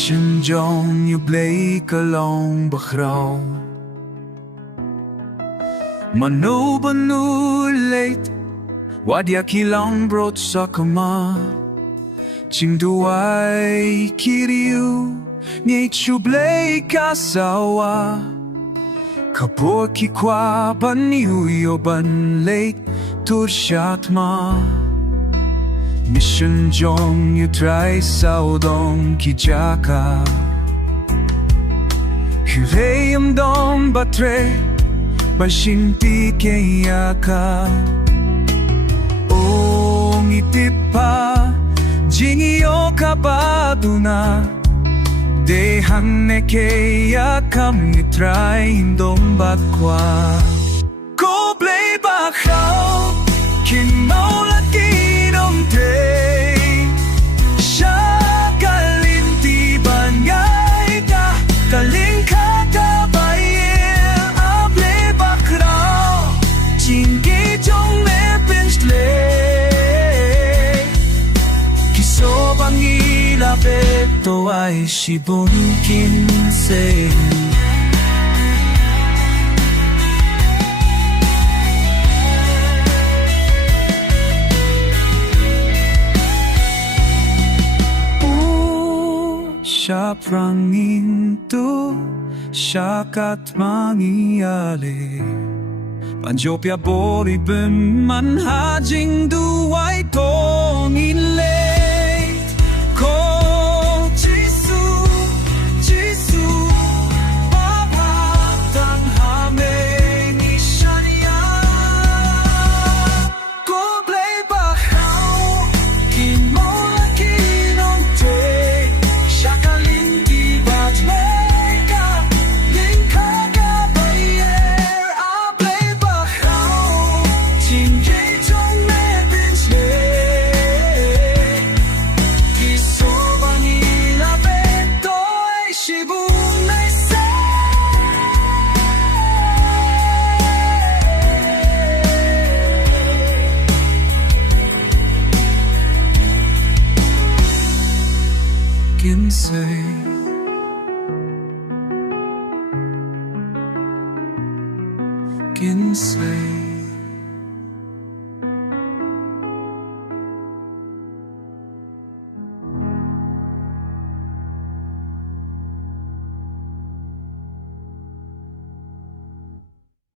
ฉันจองอยู่เบลก็ลองบะคราวมันโนบนูเลตว่าเดียกิลองบรดสักมาจิงดูไว้คิริวเนี่ยชูเบลกาสาวาขบวนคิควาบันยูโยบันเลตทุชาตมามิฉันจองอยู่ไตรสาวดงกิจากาฮิเรยมดงบัตเรบันชินปีเกียกาโองิติปาจิงโยคาบาดูนาเดหันเนเกียคำนิทรายดงบักควาโกเบลบาเขาคินเมาละกีนมเทชากาลินตีบันยายกากาลินคาตาไปอาเบลบาเขาจิงกีจงเมเป็นสเลกิโซบังอีลาเบโตไอชิบุนกินเซShaprangin tu shakat mangyari Panjopya bori bim man hajing duway tong inlate Ko Jisu Jisu Babatan hame ni shanya Ko Blei bakau Kin mo la kinom te Can say